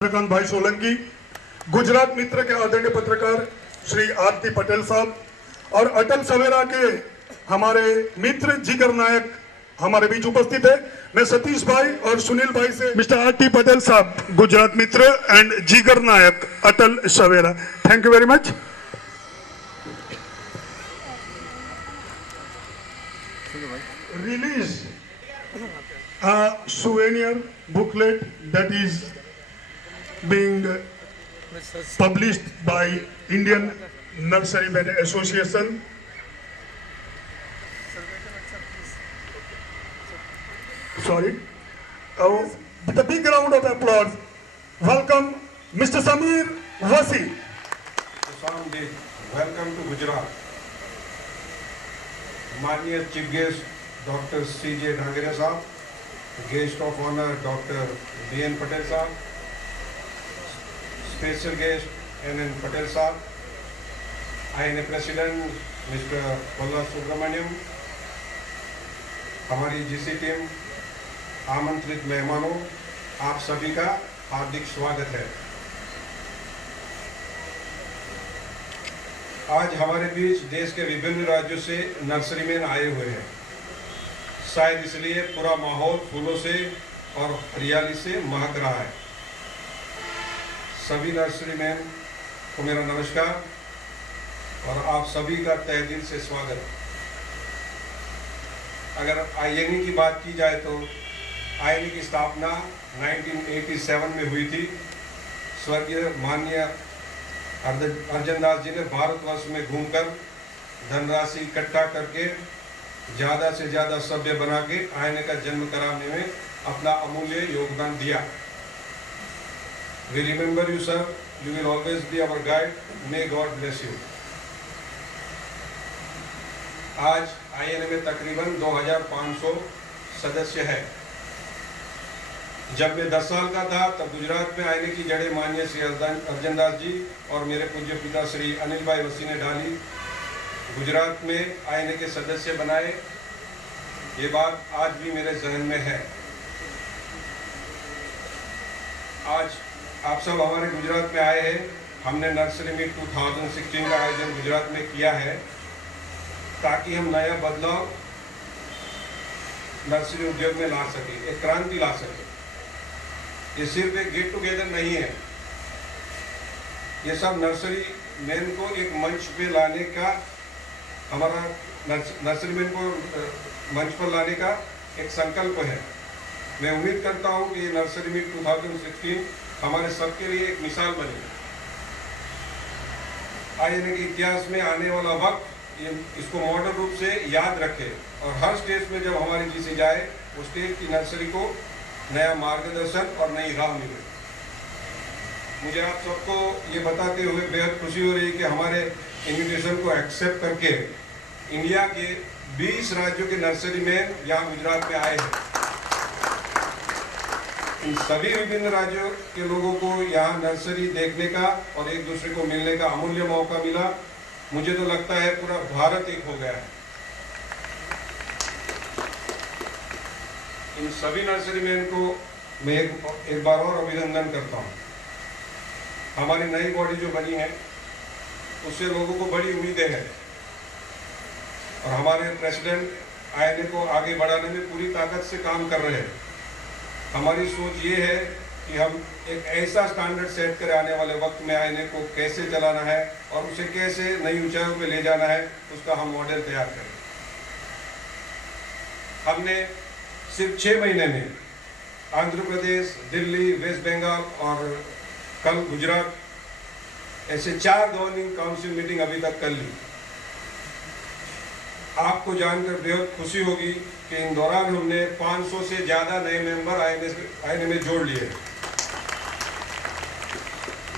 चंद्रकांत भाई सोलंकी, गुजरात मित्र के आदरणीय पत्रकार श्री आरती पटेल साहब और अटल सवेरा के हमारे मित्र जिगर नायक हमारे बीच उपस्थित है। मैं सतीश भाई और सुनील भाई से मिस्टर आरती पटेल साहब, Gujarat Mitra and Jigar Nayak Atal Savera, thank you very much. Release a souvenir booklet that is being published by Indian Nurserymen Association. Sorry. With a big round of applause, welcome Mr. Samir Wasi. Welcome to Gujarat. माननीय chief guest doctor C.J. Dhangre साहब, guest of honour doctor B.N. Patel साहब, special guest N.N. Patel साहब, INA president mister पल्ला सुब्रमण्यम, हमारी GC team, आमंत्रित मेहमानों, आप सभी का हार्दिक स्वागत है। आज हमारे बीच देश के विभिन्न राज्यों से नर्सरीमैन आए हुए हैं। शायद इसलिए पूरा माहौल फूलों से और हरियाली से महक रहा है। सभी नर्सरीमैन को मेरा नमस्कार और आप सभी का तहे दिल से स्वागत। अगर INA की बात की जाए तो INA की स्थापना 1987 में हुई थी। स्वर्गीय माननीय अर्जन दास जी ने भारतवर्ष में घूमकर धनराशि इकट्ठा करके ज़्यादा से ज़्यादा सभ्य बना के INA का जन्म कराने में अपना अमूल्य योगदान दिया। We remember you sir, you will always be our guide, may God bless you. आज INA में तकरीबन 2500 सदस्य है। जब मैं 10 साल का था तब गुजरात में INA की जड़ें माननीय श्री अर्जन दास जी और मेरे पूज्य पिता श्री अनिल भाई वसी ने डाली। गुजरात में INA के सदस्य बनाए। ये बात आज भी मेरे जहन में है। आज आप सब हमारे गुजरात में आए हैं। हमने नर्सरी मीट 2016 का आयोजन गुजरात में किया है ताकि हम नया बदलाव नर्सरी उद्योग में ला सके, एक क्रांति ला सके। ये सिर्फ एक गेट टुगेदर नहीं है, ये सब नर्सरी मैन को एक मंच पे लाने का, हमारा नर्सरी मैन को मंच पर लाने का एक संकल्प है। मैं उम्मीद करता हूँ कि ये नर्सरी मीट 2016 हमारे सबके लिए एक मिसाल बने। INA के इतिहास में आने वाला वक्त ये इसको मॉडल रूप से याद रखे और हर स्टेज में जब हमारी GC जाए वो स्टेज की नर्सरी को नया मार्गदर्शन और नई राह मिले। मुझे आप सबको ये बताते हुए बेहद खुशी हो रही है कि हमारे इन्विटेशन को एक्सेप्ट करके इंडिया के 20 राज्यों के नर्सरी मैन यहाँ गुजरात में आए हैं। इन सभी विभिन्न राज्यों के लोगों को यहाँ नर्सरी देखने का और एक दूसरे को मिलने का अमूल्य मौका मिला। मुझे तो लगता है पूरा भारत एक हो गया है। इन सभी नर्सरी मैन को मैं एक बार और अभिनंदन करता हूँ। हमारी नई बॉडी जो बनी है उससे लोगों को बड़ी उम्मीदें हैं और हमारे प्रेसिडेंट INA को आगे बढ़ाने में पूरी ताकत से काम कर रहे हैं। हमारी सोच ये है कि हम एक ऐसा स्टैंडर्ड सेट करें आने वाले वक्त में INA को कैसे चलाना है और उसे कैसे नई ऊंचाइयों पे ले जाना है, उसका हम मॉडल तैयार करें। हमने सिर्फ 6 महीने में आंध्र प्रदेश, दिल्ली, वेस्ट बंगाल और कल गुजरात, ऐसे 4 गवर्निंग काउंसिल मीटिंग अभी तक कर ली। आपको जानकर बेहद खुशी होगी कि इन दौरान हमने 500 से ज़्यादा नए मेंबर INA में जोड़ लिए।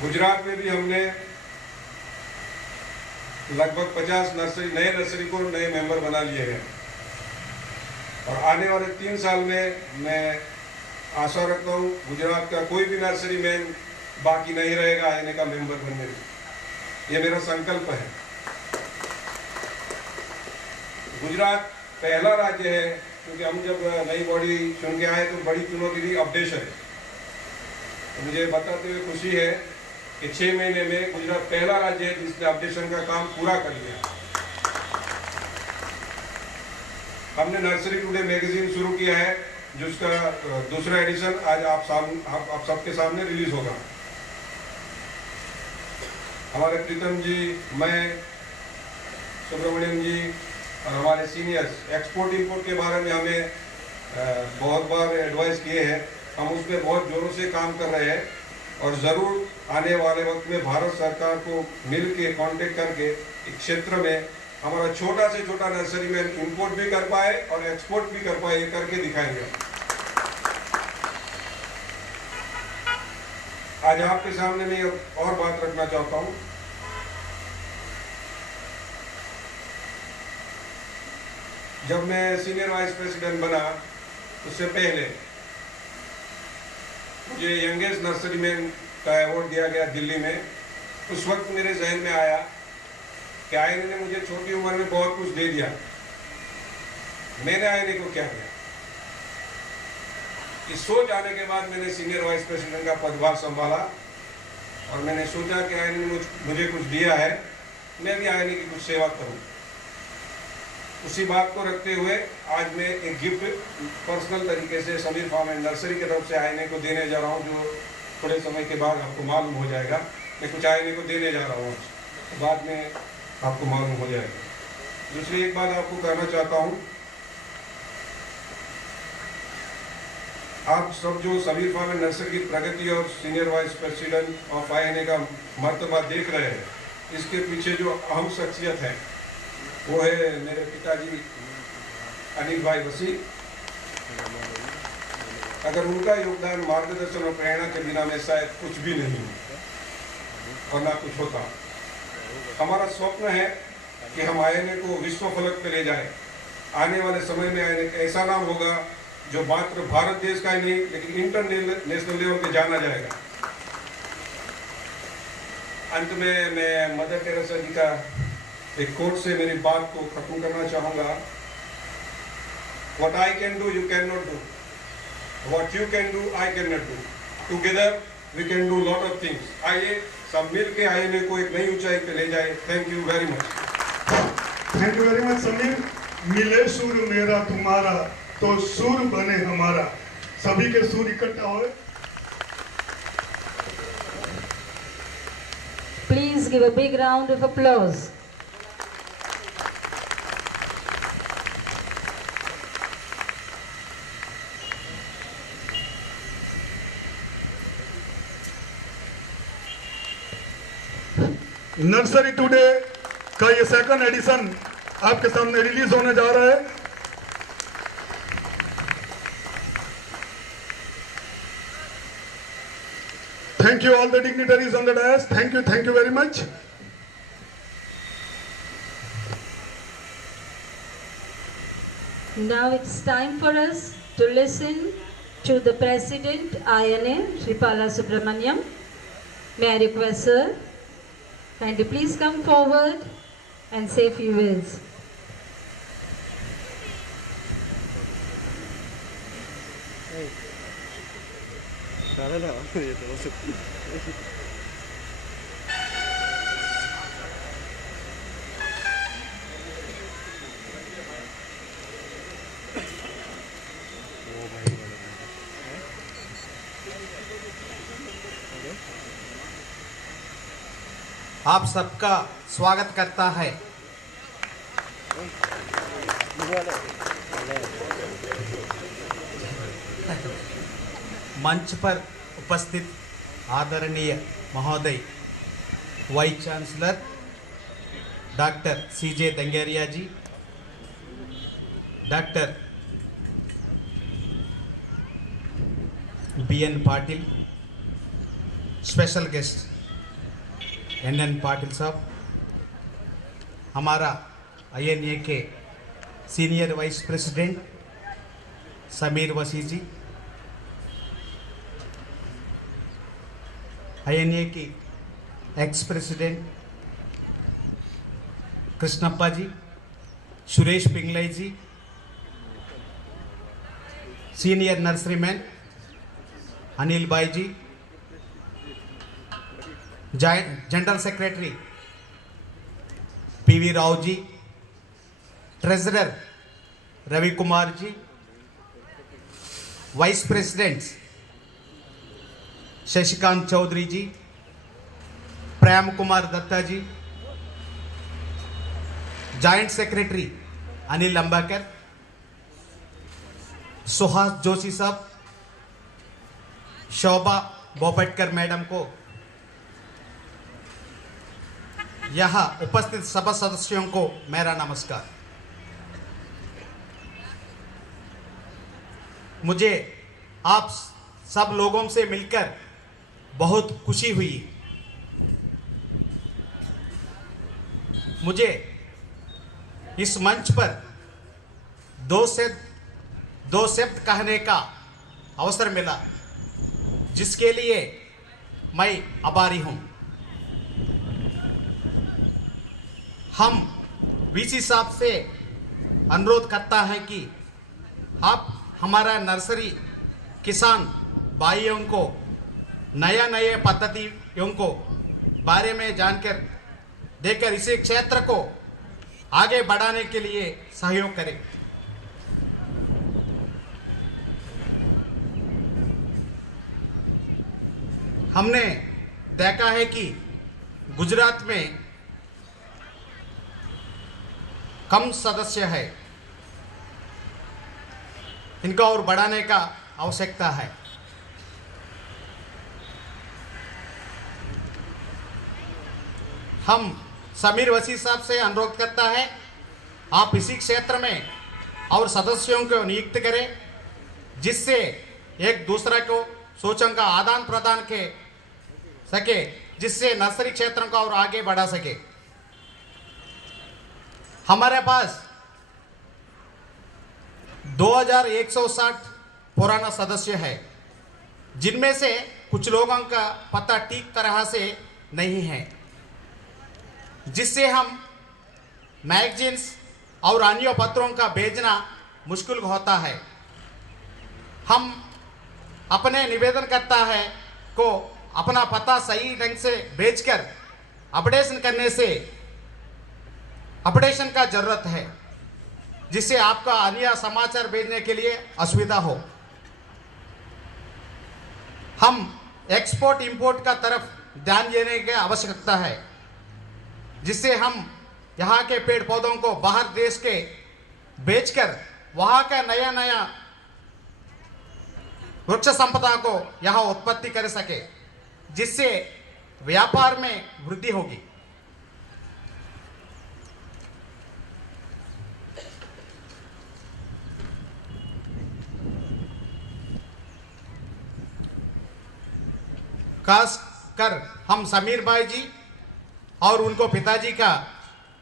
गुजरात में भी हमने लगभग 50 नए नर्सरी को नए मेंबर बना लिए हैं और आने वाले 3 साल में मैं आशा रखता हूँ गुजरात का कोई भी नर्सरी मैन बाकी नहीं रहेगा INA का मेंबर बनने में। ये मेरा संकल्प है। गुजरात पहला राज्य है क्योंकि हम जब नई बॉडी चुन के आए तो बड़ी चुनौती थी अपडेशन। मुझे बताते हुए खुशी है कि 6 महीने में गुजरात पहला राज्य है जिसने अपडेशन का काम पूरा कर लिया। हमने नर्सरी टुडे मैगजीन शुरू किया है, जिसका दूसरा एडिशन आज आप सबके सामने रिलीज होगा। हमारे प्रीतम जी, मैं, सुब्रमण्यम जी और हमारे सीनियर्स एक्सपोर्ट इंपोर्ट के बारे में हमें बहुत बार एडवाइस किए हैं। हम उस पर बहुत जोरों से काम कर रहे हैं और ज़रूर आने वाले वक्त में भारत सरकार को मिल के कॉन्टेक्ट करके इस क्षेत्र में हमारा छोटा से छोटा नर्सरी में इंपोर्ट भी कर पाए और एक्सपोर्ट भी कर पाए, ये करके दिखाएंगे। आज आपके सामने मैं और बात रखना चाहता हूँ। जब मैं सीनियर वाइस प्रेसिडेंट बना उससे पहले मुझे यंगेस्ट नर्सरी मैन का अवार्ड दिया गया दिल्ली में। उस वक्त मेरे जहन में आया कि आईने ने मुझे छोटी उम्र में बहुत कुछ दे दिया, मैंने आईने को क्या दिया। इस सोच आने के बाद मैंने सीनियर वाइस प्रेसिडेंट का पदभार संभाला और मैंने सोचा कि आईने ने मुझे कुछ दिया है, मैं भी आईने की कुछ सेवा करूं। उसी बात को रखते हुए आज मैं एक गिफ्ट पर्सनल तरीके से समीर फार्म एंड नर्सरी की तरफ से आईने को देने जा रहा हूं, जो थोड़े समय के बाद आपको मालूम हो जाएगा। मैं कुछ आईने को देने जा रहा हूं, बाद में आपको मालूम हो जाएगा। दूसरी एक बात आपको कहना चाहता हूं, आप सब जो समीर फार्म एंड नर्सरी की प्रगति और senior vice president of INA का मर्तबा देख रहे हैं, इसके पीछे जो अहम शख्सियत है वो है मेरे पिताजी अनिल भाई वसी। अगर उनका योगदान, मार्गदर्शन और प्रेरणा के बिना में शायद कुछ भी नहीं और ना कुछ होता। हमारा स्वप्न है कि हम आईएनए को विश्व फलक पे ले जाएं। आने वाले समय में आईएनए ऐसा नाम होगा जो मात्र भारत देश का ही नहीं लेकिन इंटरनेशनल लेवल पे जाना जाएगा। अंत में मैं मदर टेरेसा जी का एक कोट से मेरी बात को खत्म करना चाहूँगा। What I can do, you cannot do. What you can do, I cannot do. Together, we can do lot of things. आइए सब मिल के आईएनए को एक नई ऊंचाई पे ले जाए। Thank you very much. Thank you very much Sameer. मिले सुर मेरा तुम्हारा तो सुर बने हमारा। सभी के सुर इकट्ठा होए। Please give a big round of applause. Nursery today का ये सेकंड एडिशन आपके सामने रिलीज होने जा रहा है। Thank you all the dignitaries on the dais. Thank you very much. Now it's time for us to listen to the President INA, Shripala Subramaniam. May I request sir, kindly please come forward and say a few words. आप सबका स्वागत करता है। मंच पर उपस्थित आदरणीय महोदय vice chancellor doctor CJ Dangeria ji, doctor BN Patil, special guest NN Patil sahab, हमारा आईएनए के senior vice president Sameer Vasi ji, INA की ex president Krishnappa ji, Suresh Pinglai ji, senior nursery man Anil Bhai ji, general secretary PV Rao ji, treasurer Ravi Kumar ji, vice president Shashikant Chaudhary ji, Prem Kumar Datta ji, joint secretary Anil Ambakar, Suhas Joshi sahab, Shobha Bopatkar madam को, यहाँ उपस्थित सभा सदस्यों को मेरा नमस्कार। मुझे आप सब लोगों से मिलकर बहुत खुशी हुई। मुझे इस मंच पर दो शब्द कहने का अवसर मिला, जिसके लिए मैं आभारी हूं। हम वीसी साहब से अनुरोध करता है कि आप हमारा नर्सरी किसान भाइयों को नए पद्धतियों को बारे में जानकर देकर इसे क्षेत्र को आगे बढ़ाने के लिए सहयोग करें। हमने देखा है कि गुजरात में कम सदस्य है, इनका और बढ़ाने का आवश्यकता है। हम समीर वसी साहब से अनुरोध करता है, आप इसी क्षेत्र में और सदस्यों को नियुक्त करें, जिससे एक दूसरे को सोचों का आदान प्रदान के सके, जिससे नर्सरी क्षेत्रों का और आगे बढ़ा सके। हमारे पास 2160 पुराना सदस्य है, जिनमें से कुछ लोगों का पता ठीक तरह से नहीं है, जिससे हम मैगजीन्स और अन्य पत्रों का भेजना मुश्किल होता है। हम अपने निवेदनकर्ता है को अपना पता सही ढंग से भेजकर अपडेशन का जरूरत है, जिससे आपका अन्य समाचार भेजने के लिए असुविधा हो। हम एक्सपोर्ट इंपोर्ट का तरफ ध्यान देने की आवश्यकता है, जिससे हम यहाँ के पेड़ पौधों को बाहर देश के बेचकर वहाँ का नया वृक्ष संपदा को यहाँ उत्पत्ति कर सके, जिससे व्यापार में वृद्धि होगी। खास कर हम समीर भाई जी और उनको पिताजी का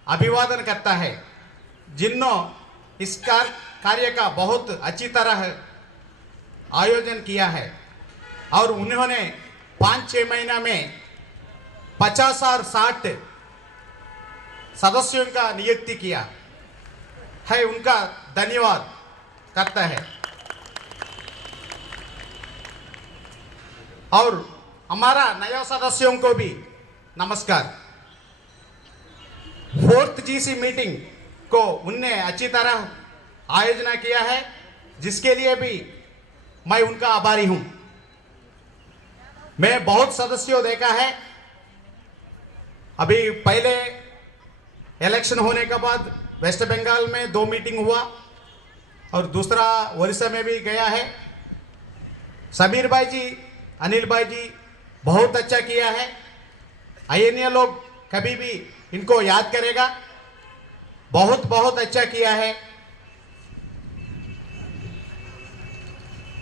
अभिवादन करता है, जिन्होंने इस कार्य का बहुत अच्छी तरह आयोजन किया है और उन्होंने 5-6 महीना में 50 और 60 सदस्यों का नियुक्ति किया है। उनका धन्यवाद करता है। और हमारा नया सदस्यों को भी नमस्कार। 4th GC मीटिंग को उनने अच्छी तरह आयोजना किया है, जिसके लिए भी मैं उनका आभारी हूं। मैं बहुत सदस्यों देखा है, अभी पहले इलेक्शन होने के बाद वेस्ट बंगाल में 2 मीटिंग हुआ और दूसरा उड़ीसा में भी गया है। समीर भाई जी, अनिल भाई जी बहुत अच्छा किया है। आईएनए लोग कभी भी इनको याद करेगा, बहुत अच्छा किया है।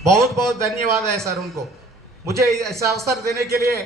बहुत धन्यवाद है सर उनको, मुझे ऐसा अवसर देने के लिए।